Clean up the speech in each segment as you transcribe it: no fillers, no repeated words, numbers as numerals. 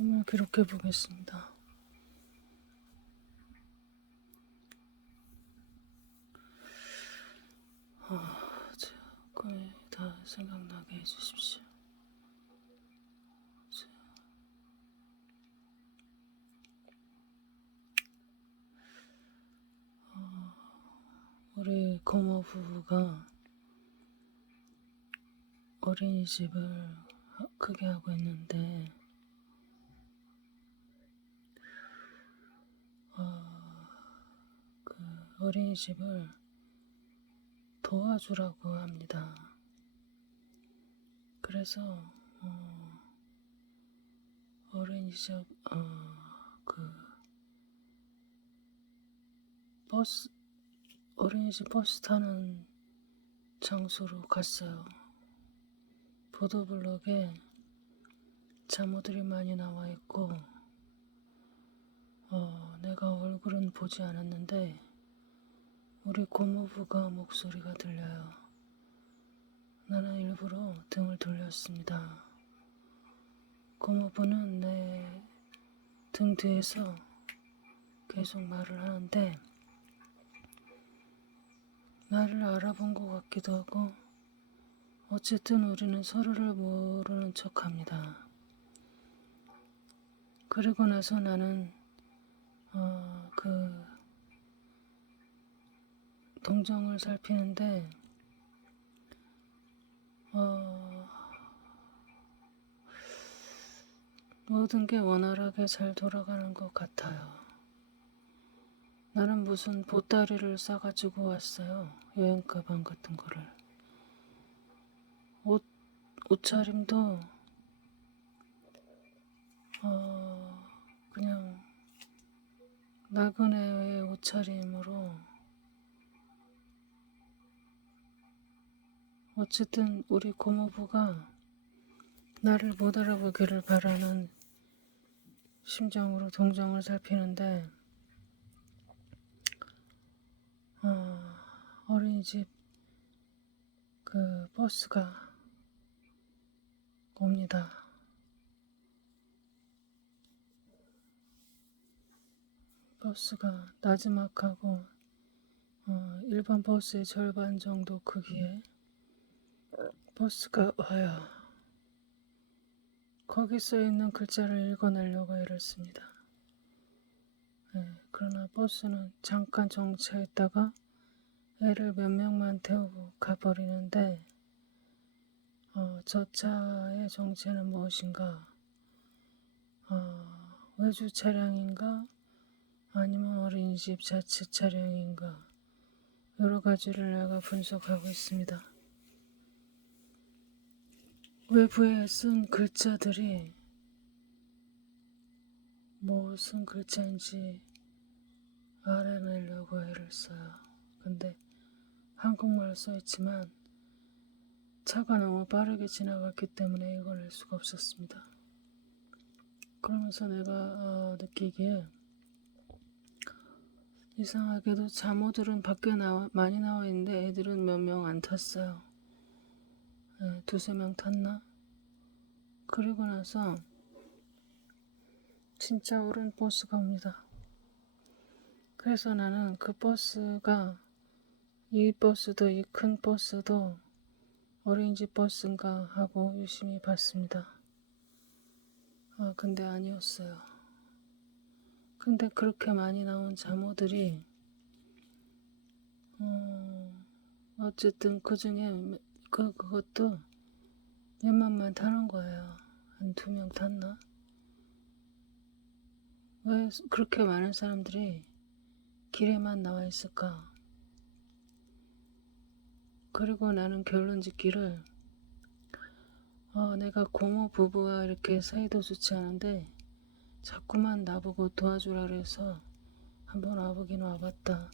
꿈을 기록해 보겠습니다. 제 꿈이 다 생각나게 해주십시오. 우리 고모 부부가 어린이집을 크게 하고 있는데 그 어린이집을 도와주라고 합니다. 그래서 어린이집 그 어린이집 버스 타는 장소로 갔어요. 보도블록에 자모들이 많이 나와 있고 내가 얼굴은 보지 않았는데 우리 고모부가 목소리가 들려요. 나는 일부러 등을 돌렸습니다. 고모부는 내 등 뒤에서 계속 말을 하는데 나를 알아본 것 같기도 하고 어쨌든 우리는 서로를 모르는 척합니다. 그리고 나서 나는 그 동정을 살피는데 모든 게 원활하게 잘 돌아가는 것 같아요. 나는 무슨 보따리를 싸가지고 왔어요. 여행 가방 같은 거를. 옷차림도 그냥 나그네의 옷차림으로 어쨌든 우리 고모부가 나를 못 알아보기를 바라는 심정으로 동정을 살피는데 어린이집 그 버스가 옵니다. 버스가 나지막하고 일반 버스의 절반 정도 크기의 버스가 와요. 거기 써있는 글자를 읽어내려고 애를 씁니다. 그러나 버스는 잠깐 정차했다가 애를 몇 명만 태우고 가버리는데 저 차의 정체는 무엇인가? 외주 차량인가? 아니면 어린이집 자체 차량인가? 여러 가지를 내가 분석하고 있습니다. 외부에 쓴 글자들이 무슨 글자인지 알아내려고 애를 써요. 근데 한국말로 써있지만 차가 너무 빠르게 지나갔기 때문에 읽어낼 수가 없었습니다. 그러면서 내가 느끼기에 이상하게도 자모들은 밖에 많이 나와 있는데 애들은 몇 명 안 탔어요. 두세 명 탔나? 그리고 나서 진짜 어른 버스가 옵니다. 그래서 나는 그 버스가 이 버스도 이 큰 버스도 어린이집 버스인가 하고 유심히 봤습니다. 근데 아니었어요. 근데 그렇게 많이 나온 자모들이 어쨌든 그 중에 그것도 몇만만 타는 거예요. 한 2명 탔나? 왜 그렇게 많은 사람들이 길에만 나와 있을까? 그리고 나는 결론 짓기를 내가 고모 부부와 이렇게 사이도 좋지 않은데 자꾸만 나보고 도와주라 그래서 한번 와보긴 와봤다.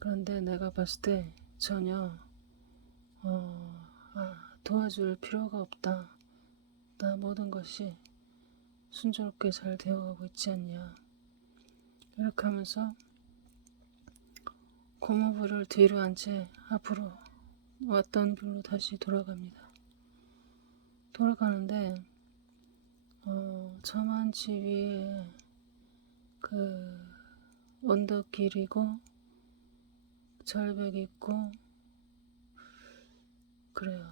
그런데 내가 봤을 때 전혀 도와줄 필요가 없다. 나 모든 것이 순조롭게 잘 되어가고 있지 않냐. 이렇게 하면서 고모부를 뒤로 한 채 앞으로 왔던 길로 다시 돌아갑니다. 돌아가는데 저만치 위에 그 언덕길이고 절벽 있고 그래요.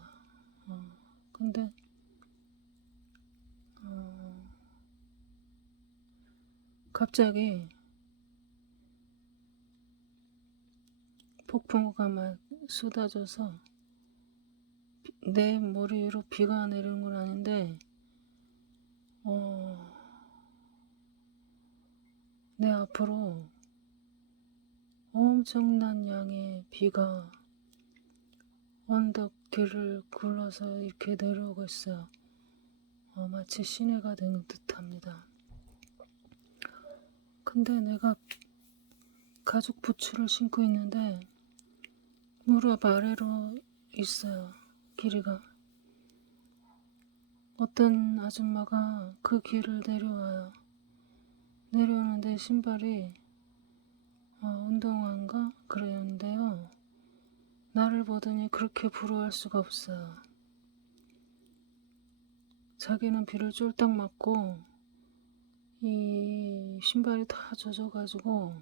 근데 갑자기 폭풍우가 막 쏟아져서 내 머리 위로 비가 내리는 건 아닌데 내 앞으로 엄청난 양의 비가 언덕길을 굴러서 이렇게 내려오고 있어요. 마치 시내가 된 듯합니다. 근데 내가 가죽 부츠를 신고 있는데 무릎 아래로 있어요. 길이가. 어떤 아줌마가 그 길을 내려와요. 내려오는데 신발이 운동화인가 그랬는데요. 나를 보더니 그렇게 부러워할 수가 없어요. 자기는 비를 쫄딱 맞고 이 신발이 다 젖어가지고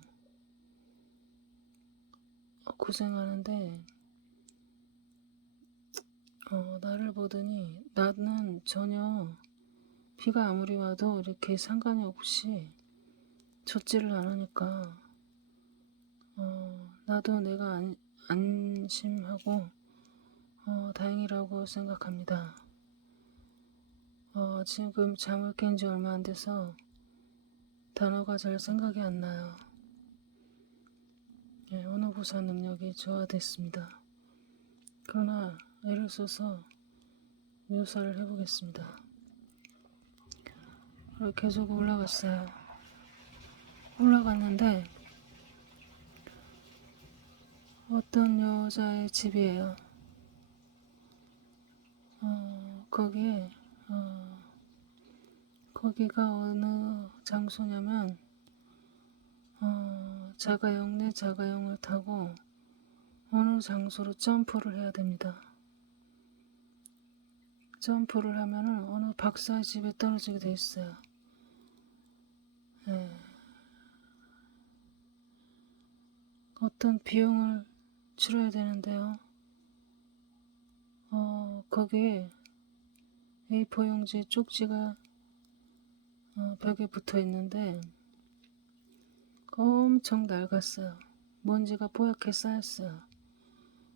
고생하는데 나를 보더니 나는 전혀 비가 아무리 와도 이렇게 상관이 없이 젖지를 않으니까 나도 내가 안심하고 다행이라고 생각합니다. 지금 잠을 깬 지 얼마 안 돼서 단어가 잘 생각이 안 나요. 언어 구사 능력이 저하됐습니다. 그러나 애를 써서 묘사를 해보겠습니다. 그리고 계속 올라갔어요. 올라갔는데 어떤 여자의 집이에요. 거기가 어느 장소냐면 자가용 내 자가용을 타고 어느 장소로 점프를 해야 됩니다. 점프를 하면은 어느 박사의 집에 떨어지게 돼 있어요. 어떤 비용을 치러야 되는데요. 거기에 A4 용지 쪽지가 벽에 붙어 있는데 엄청 낡았어요. 먼지가 뽀얗게 쌓였어요.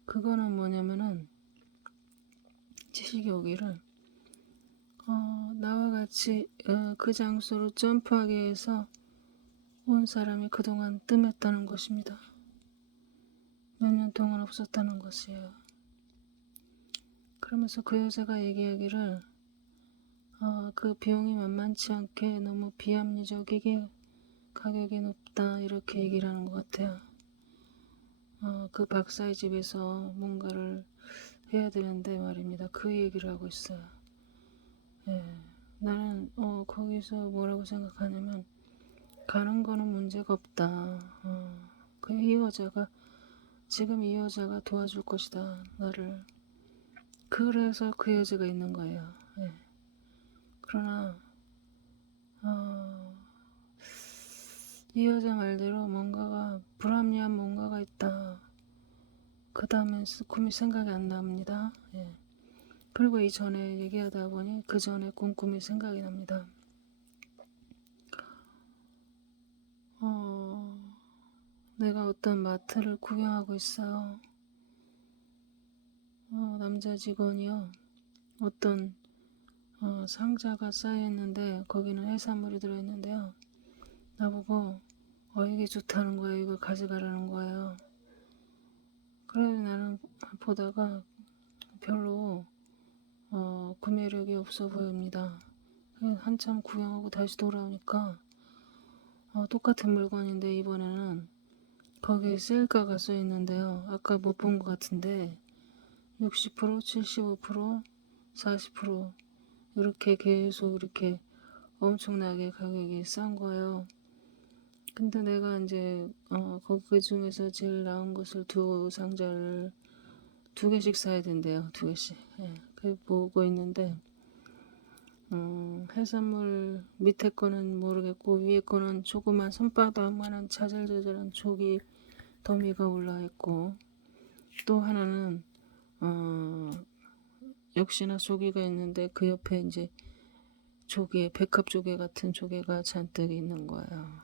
그거는 뭐냐면은 지식이 오기를 나와 같이 그 장소로 점프하기 위해서 온 사람이 그동안 뜸했다는 것입니다. 몇 년 동안 없었다는 것이에요. 그러면서 그 여자가 얘기하기를 그 비용이 만만치 않게 너무 비합리적이게 가격이 높다 이렇게 얘기를 하는 것 같아요. 그 박사의 집에서 뭔가를 해야 되는데 말입니다. 그 얘기를 하고 있어요. 나는 거기서 뭐라고 생각하냐면 가는 거는 문제가 없다. 지금 이 여자가 도와줄 것이다 나를. 그래서 그 여자가 있는 거예요. 그러나 이 여자 말대로 뭔가가 불합리한 뭔가가 있다. 그 다음엔 꿈이 생각이 안 납니다. 그리고 이전에 얘기하다 보니 그 전에 꾼 꿈이 생각이 납니다. 내가 어떤 마트를 구경하고 있어요. 남자 직원이요. 어떤 상자가 쌓여있는데 거기는 해산물이 들어있는데요. 나보고 이게 좋다는 거예요. 이걸 가져가라는 거예요. 그래서 나는 보다가 별로 구매력이 없어 보입니다. 한참 구경하고 다시 돌아오니까 똑같은 물건인데 이번에는 거기에 셀가가 써 있는데요. 아까 못 본 것 같은데 60%, 75%, 40% 이렇게 계속 이렇게 엄청나게 가격이 싼 거예요. 근데 내가 이제 그 중에서 제일 나은 것을 두 상자를 2개씩 사야 된대요. 2개씩. 그 보고 있는데 해산물 밑에 거는 모르겠고 위에 거는 조그만 손바닥만한 자잘자잘한 조기 더미가 올라있고, 또 하나는 역시나 조개가 있는데 그 옆에 이제 조개, 백합 조개 같은 조개가 잔뜩 있는 거야.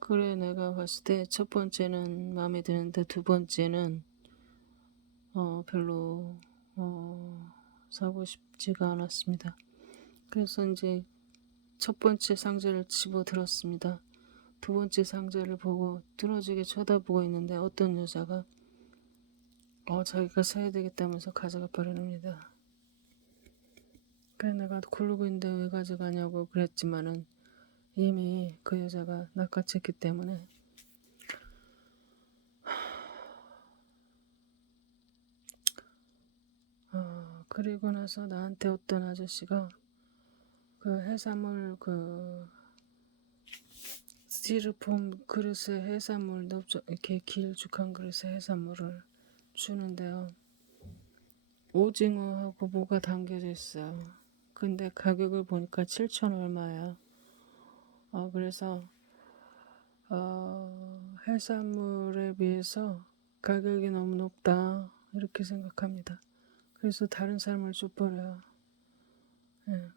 그래, 내가 봤을 때 첫 번째는 마음에 드는데 두 번째는 별로 사고 싶지가 않았습니다. 그래서 이제 첫 번째 상자를 집어 들었습니다. 두 번째 상자를 보고 뚫어지게 쳐다보고 있는데 어떤 여자가 자기가 사야 되겠다면서 가져가 버립니다. 그래, 내가 고르고 있는데 왜 가져가냐고 그랬지만은 이미 그 여자가 낚아챘기 때문에 그리고 나서 나한테 어떤 아저씨가 그 해산물 스티로폼 그릇에 해산물 이렇게 길쭉한 그릇에 해산물을 주는데요. 오징어하고 뭐가 담겨져 있어요. 근데 가격을 보니까 7천 얼마야. 그래서 해산물에 비해서 가격이 너무 높다 이렇게 생각합니다. 그래서 다른 사람을 줘버려요. 예.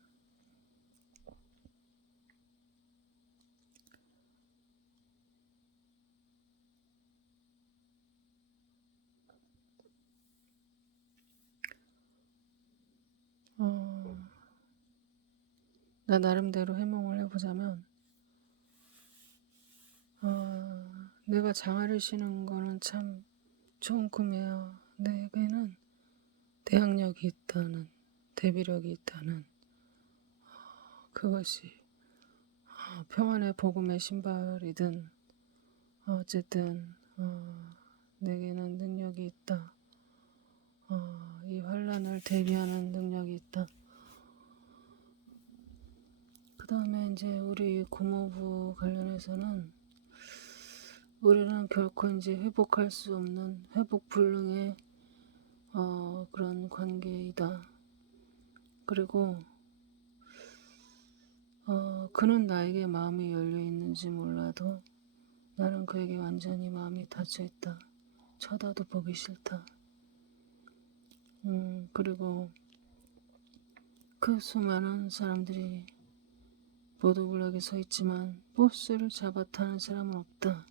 나 나름대로 해몽을 해보자면 내가 장화를 신은 거는 참 좋은 꿈이에요. 내게는 대항력이 있다는, 대비력이 있다는 그것이 평안의 복음의 신발이든 어쨌든 내게는 능력이 있다. 이 환란을 대비하는 능력이 있다. 그 다음에 이제 우리 고모부 관련해서는 우리는 결코 이제 회복할 수 없는 회복 불능의 그런 관계이다. 그리고 그는 나에게 마음이 열려 있는지 몰라도 나는 그에게 완전히 마음이 닫혀 있다. 쳐다도 보기 싫다. 그리고 그 수많은 사람들이 보도블록에 서 있지만 버스를 잡아 타는 사람은 없다.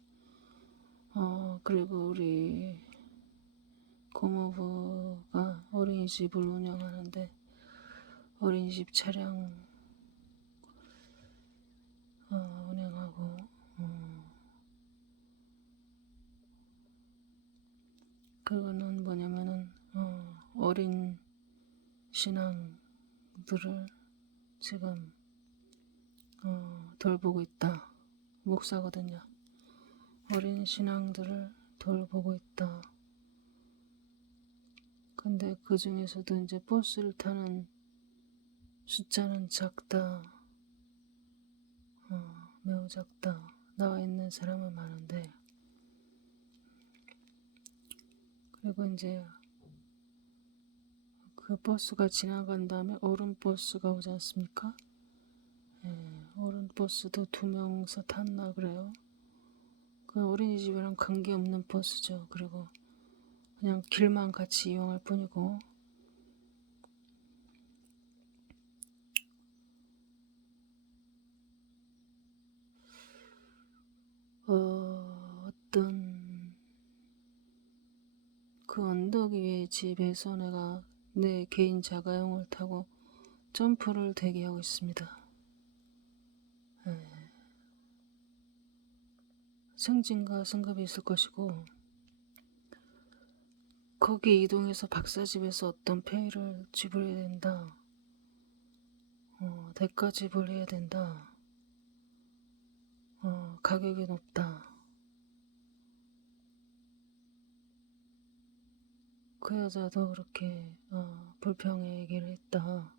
그리고 우리 고모부가 어린이집을 운영하는데 어린이집 차량 운행하고 그거는 뭐냐면은 어린 신앙들을 지금 돌보고 있다. 목사거든요. 어린 신앙들을 돌보고 있다. 근데 그 중에서도 이제 버스를 타는 숫자는 작다. 매우 작다. 나와 있는 사람은 많은데, 그리고 이제 그 버스가 지나간 다음에 어른 버스가 오지 않습니까? 어른 버스도 2명서 탔나 그래요. 그 어린이집이랑 관계없는 버스죠. 그리고 그냥 길만 같이 이용할 뿐이고, 어떤 그 언덕 위의 집에서 내가 내 개인 자가용을 타고 점프를 대기하고 있습니다. 승진과 승급이 있을 것이고, 거기 이동해서 박사집에서 어떤 페이를 지불해야 된다. 대가 지불해야 된다. 가격이 높다. 그 여자도 그렇게 불평의 얘기를 했다.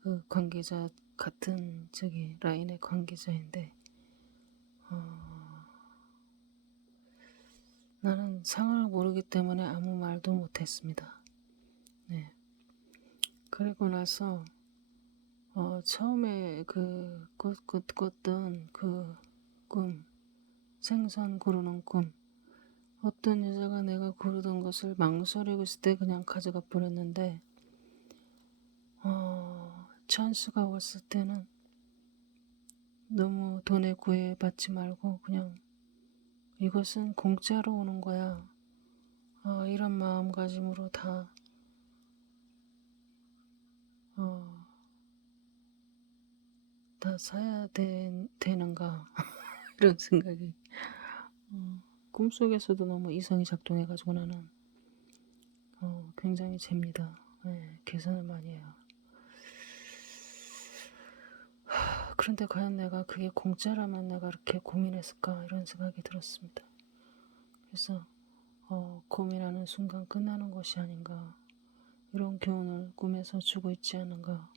그 관계자 같은 라인의 관계자인데 나는 상황을 모르기 때문에 아무 말도 못했습니다. 네. 그리고 나서 처음에 그 꿨던 그 꿈, 생선 고르는 꿈, 어떤 여자가 내가 고르던 것을 망설이고 있을 때 그냥 가져가 버렸는데, 찬스가 왔을 때는 너무 돈에 구애받지 말고 그냥 이것은 공짜로 오는 거야. 이런 마음가짐으로 어, 다 사야 되는가 이런 생각이 꿈속에서도 너무 이성이 작동해가지고 나는 굉장히 잽니다. 네, 계산을 많이 해요. 그런데 과연 내가 그게 공짜라면 내가 이렇게 고민했을까 이런 생각이 들었습니다. 그래서 고민하는 순간 끝나는 것이 아닌가, 이런 교훈을 꿈에서 주고 있지 않은가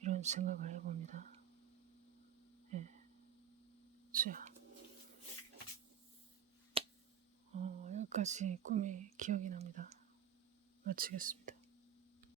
이런 생각을 해봅니다. 예. 자, 여기까지 꿈이 기억이 납니다. 마치겠습니다.